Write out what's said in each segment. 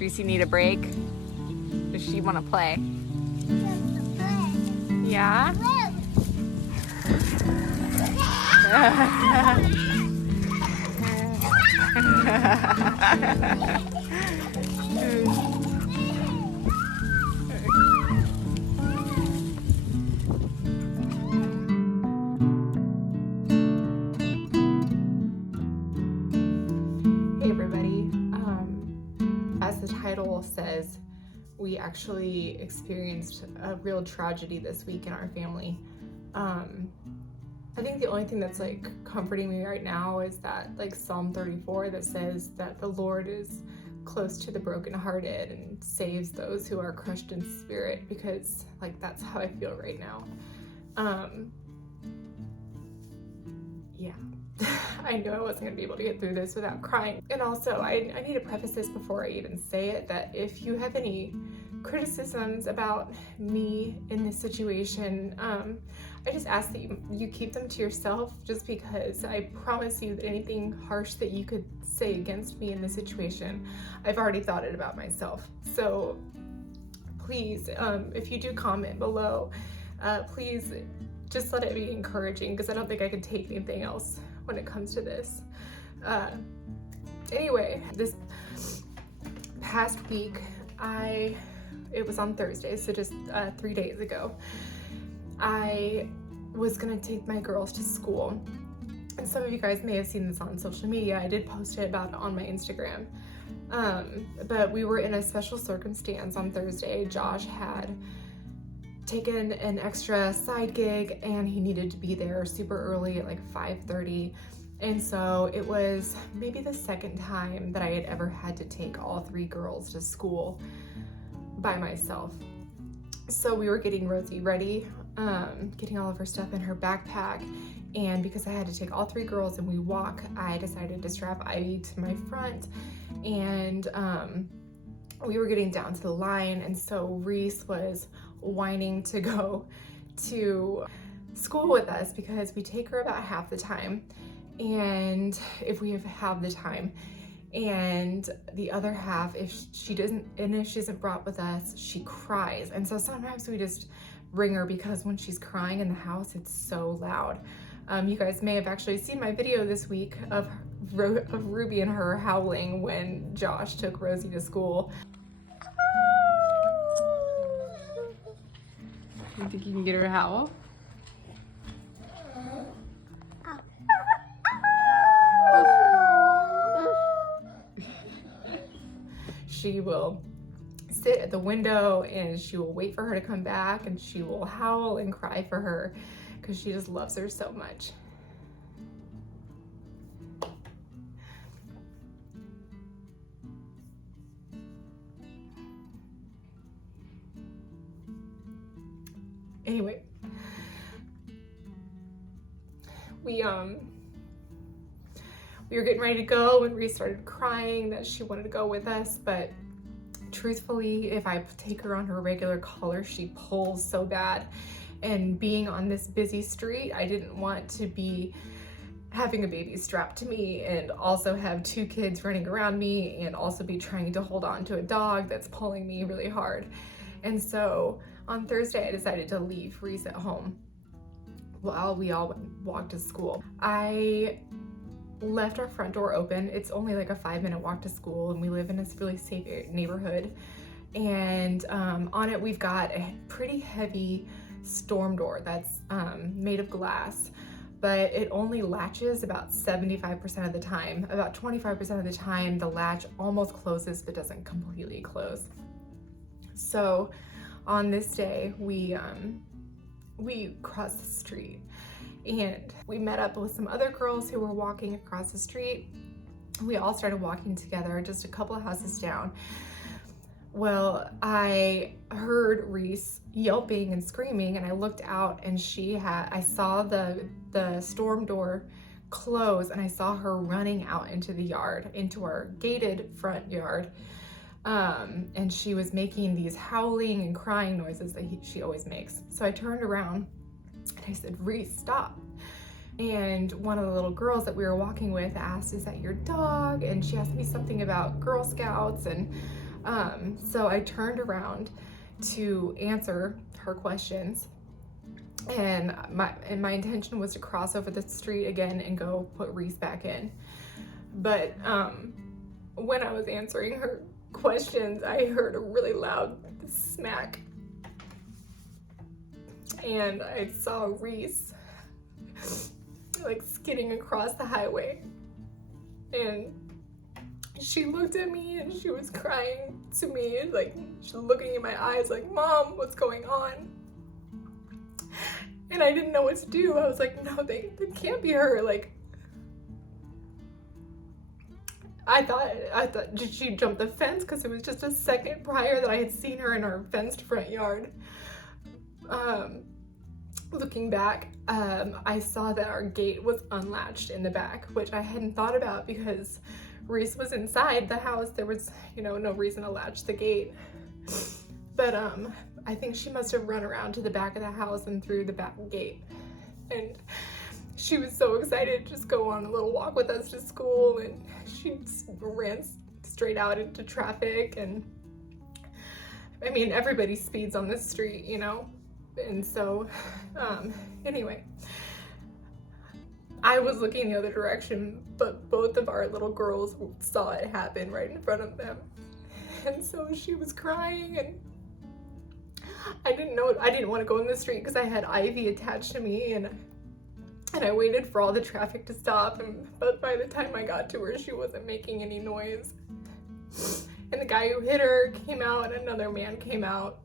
Reesie need a break? Does she want to play? Yeah? Hey everybody, as the title says, we actually experienced a real tragedy this week in our family. I think the only thing that's like comforting me right now is that like Psalm 34 that says that the Lord is close to the brokenhearted and saves those who are crushed in spirit, because like that's how I feel right now. Yeah. I knew I wasn't going to be able to get through this without crying. And also, I need to preface this before I even say it, that if you have any criticisms about me in this situation, I just ask that you keep them to yourself, just because I promise you that anything harsh that you could say against me in this situation, I've already thought it about myself. So please, if you do comment below, please just let it be encouraging, because I don't think I could take anything else when it comes to this. Anyway, this past week, it was on Thursday, so just 3 days ago, I was gonna take my girls to school. And some of you guys may have seen this on social media. I did post it about it on my Instagram. But we were in a special circumstance on Thursday. Josh had taken an extra side gig and he needed to be there super early at like 5:30. And so it was maybe the second time that I had ever had to take all 3 girls to school by myself. So we were getting Rosie ready, getting all of her stuff in her backpack. And because I had to take all 3 girls and we walk, I decided to strap Ivy to my front. And we were getting down to the line. And so Reese was whining to go to school with us, because we take her about half the time, and if we have the time, and the other half, if she isn't brought with us, she cries. And so sometimes we just bring her, because when she's crying in the house, it's so loud. You guys may have actually seen my video this week of Ruby and her howling when Josh took Rosie to school. You think you can get her to howl? She will sit at the window and she will wait for her to come back, and she will howl and cry for her, because she just loves her so much. Anyway, we were getting ready to go when Reese started crying that she wanted to go with us, but truthfully, if I take her on her regular collar, she pulls so bad. And being on this busy street, I didn't want to be having a baby strapped to me and also have 2 kids running around me and also be trying to hold on to a dog that's pulling me really hard. And so on Thursday, I decided to leave Reese at home while we all walked to school. I left our front door open. It's only like a 5-minute walk to school, and we live in this really safe neighborhood. And on it, we've got a pretty heavy storm door that's made of glass, but it only latches about 75% of the time. About 25% of the time, the latch almost closes but doesn't completely close. So on this day, we crossed the street, and we met up with some other girls who were walking across the street. We all started walking together just a couple of houses down. Well, I heard Reese yelping and screaming, and I looked out, and I saw the storm door close, and I saw her running out into the yard, into our gated front yard. And she was making these howling and crying noises that she always makes. So I turned around and I said, "Reese, stop." And one of the little girls that we were walking with asked, "Is that your dog?" And she asked me something about Girl Scouts, and So I turned around to answer her questions, and my intention was to cross over the street again and go put Reese back in. But when I was answering her questions, I heard a really loud smack, and I saw Reese like skidding across the highway, and she looked at me and she was crying to me, like she's looking in my eyes like, "Mom, what's going on?" And I didn't know what to do. I was like, "No, they can't be her." Like, I thought, did she jump the fence? Because it was just a second prior that I had seen her in our fenced front yard. Looking back, I saw that our gate was unlatched in the back, which I hadn't thought about because Reese was inside the house. There was, no reason to latch the gate. But I think she must have run around to the back of the house and through the back gate. And she was so excited to just go on a little walk with us to school, and she just ran straight out into traffic. And I mean, everybody speeds on this street, And so, anyway, I was looking the other direction, but both of our little girls saw it happen right in front of them. And so she was crying, and I didn't want to go in the street because I had Ivy attached to me, and I waited for all the traffic to stop, but by the time I got to her, she wasn't making any noise. And the guy who hit her came out, and another man came out.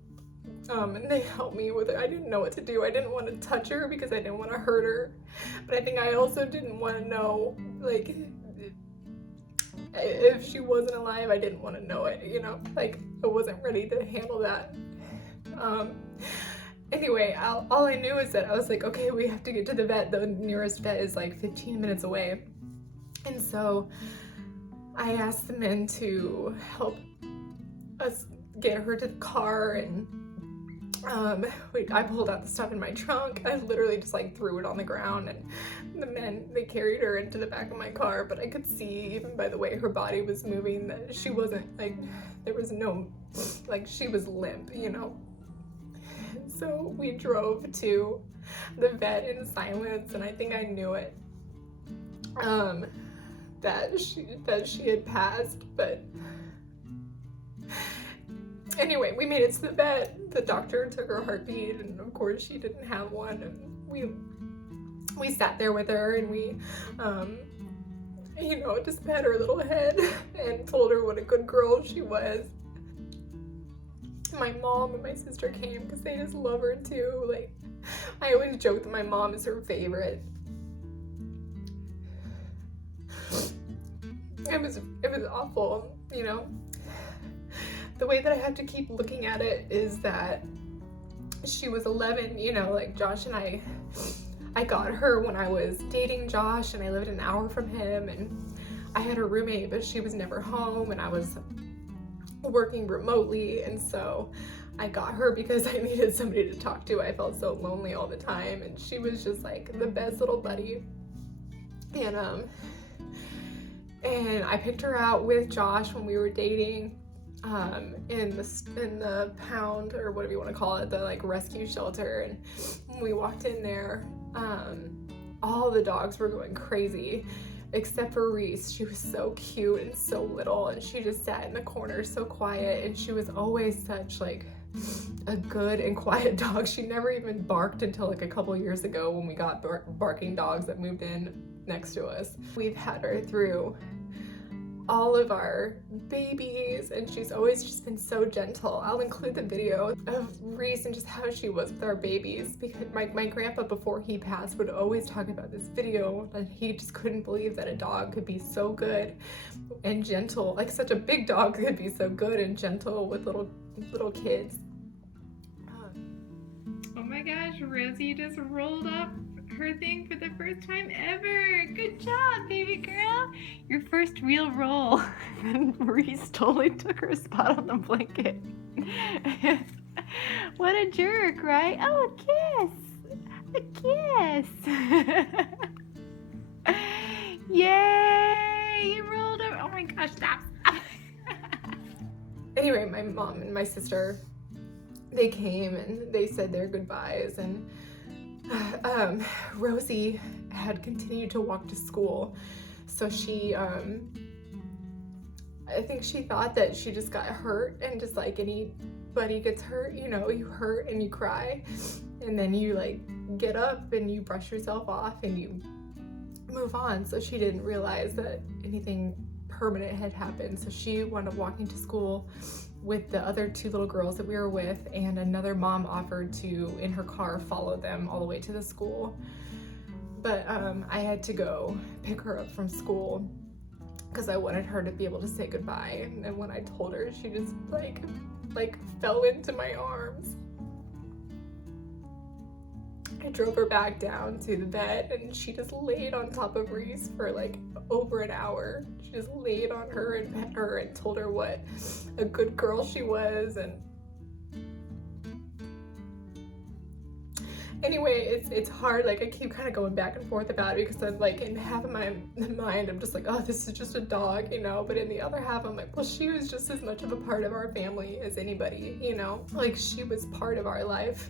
And they helped me with it. I didn't know what to do. I didn't want to touch her because I didn't want to hurt her. But I think I also didn't want to know, like, if she wasn't alive, I didn't want to know it, Like, I wasn't ready to handle that. Anyway, all I knew is that I was like, okay, we have to get to the vet. The nearest vet is like 15 minutes away. And so I asked the men to help us get her to the car, and I pulled out the stuff in my trunk. I literally just like threw it on the ground, and the men, they carried her into the back of my car, but I could see even by the way her body was moving that she wasn't like, there was no, like she was limp, So we drove to the vet in silence, and I think I knew it, that she had passed, but anyway, we made it to the vet. The doctor took her heartbeat, and of course she didn't have one. And we sat there with her, and we, just pat her little head and told her what a good girl she was. My mom and my sister came because they just love her too. Like, I always joke that my mom is her favorite. It was awful, The way that I have to keep looking at it is that she was 11, like Josh and I got her when I was dating Josh, and I lived an hour from him, and I had a roommate, but she was never home, and I was working remotely, and so I got her because I needed somebody to talk to. I felt so lonely all the time, and she was just like the best little buddy. And I picked her out with Josh when we were dating, in the pound, or whatever you want to call it, the like rescue shelter. And when we walked in there, all the dogs were going crazy except for Reese. She was so cute and so little, and she just sat in the corner so quiet, and she was always such like a good and quiet dog. She never even barked until like a couple years ago when we got barking dogs that moved in next to us. We've had her through all of our babies, and she's always just been so gentle. I'll include the video of Reese and just how she was with our babies, because my grandpa, before he passed, would always talk about this video, and he just couldn't believe that a dog could be so good and gentle, like such a big dog could be so good and gentle with little kids. Oh my gosh, Rosie just rolled up her thing for the first time ever. Good job, baby girl. Your first real roll. And Reese totally took her spot on the blanket. What a jerk, right? Oh, a kiss. Yay, you rolled over. Oh my gosh, stop. anyway, my mom and my sister, they came and they said their goodbyes, and Rosie had continued to walk to school. So she, I think she thought that she just got hurt, and just like anybody gets hurt, you know, you hurt and you cry, and then you like get up and you brush yourself off and you move on. So she didn't realize that anything permanent had happened. So she wound up walking to school with the other two little girls that we were with, and another mom offered to, in her car, follow them all the way to the school. But I had to go pick her up from school because I wanted her to be able to say goodbye. And when I told her, she just like fell into my arms. I drove her back down to the bed, and she just laid on top of Reese for like over an hour. She just laid on her and pet her and told her what a good girl she was. And anyway, it's hard. Like, I keep kind of going back and forth about it because I'm like, in half of my mind, I'm just like, oh, this is just a dog, you know. But in the other half, I'm like, well, she was just as much of a part of our family as anybody, you know. Like, she was part of our life,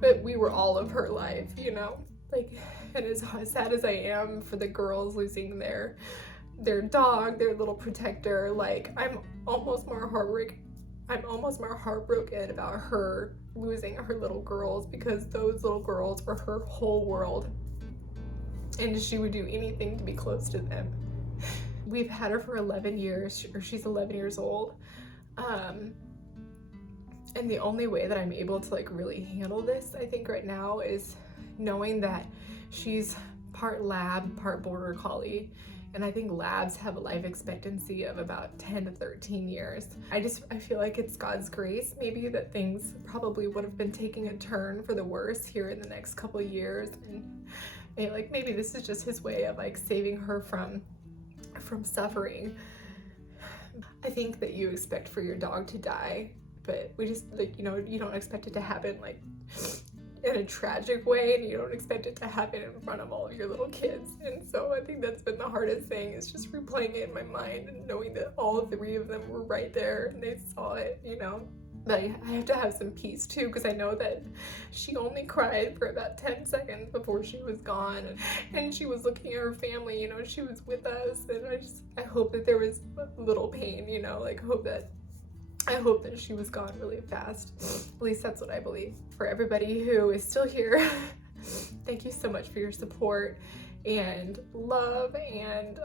but we were all of her life, you know. Like, and as sad as I am for the girls losing their dog, their little protector, like, I'm almost more heartbroken about her losing her little girls, because those little girls were her whole world, and she would do anything to be close to them. We've had her for 11 years, or she's 11 years old, and the only way that I'm able to like really handle this, I think right now, is knowing that she's part lab, part border collie. And I think labs have a life expectancy of about 10 to 13 years. I feel like it's God's grace, maybe, that things probably would have been taking a turn for the worse here in the next couple of years. And maybe this is just his way of like saving her from suffering. I think that you expect for your dog to die, but we just, like, you know, you don't expect it to happen like in a tragic way, and you don't expect it to happen in front of all of your little kids. And so I think that's been the hardest thing, is just replaying it in my mind and knowing that all three of them were right there and they saw it, you know. But I have to have some peace too, because I know that she only cried for about 10 seconds before she was gone, and she was looking at her family, you know, she was with us, and I hope that there was little pain, you know, like I hope that she was gone really fast. At least that's what I believe. For everybody who is still here, thank you so much for your support and love, and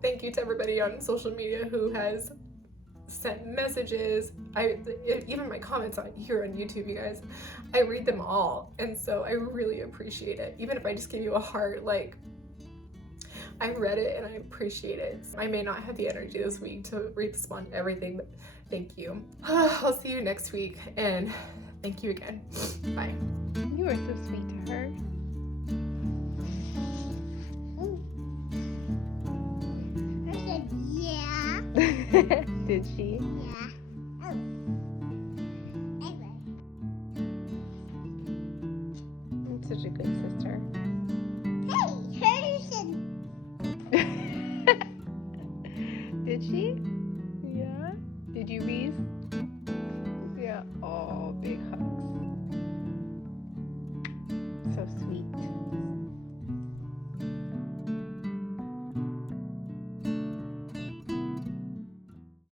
thank you to everybody on social media who has sent messages. Even my comments here on YouTube, you guys, I read them all, and so I really appreciate it. Even if I just give you a heart, like, I read it and I appreciate it. I may not have the energy this week to respond to everything, but thank you. I'll see you next week, and thank you again. Bye. You were so sweet to her. I said, yeah. Did she? Yeah. Oh. Anyway. I'm such a good sister. Hey, Harrison. Did she? Yeah. Did you, Reese? Yeah. Oh, big hugs.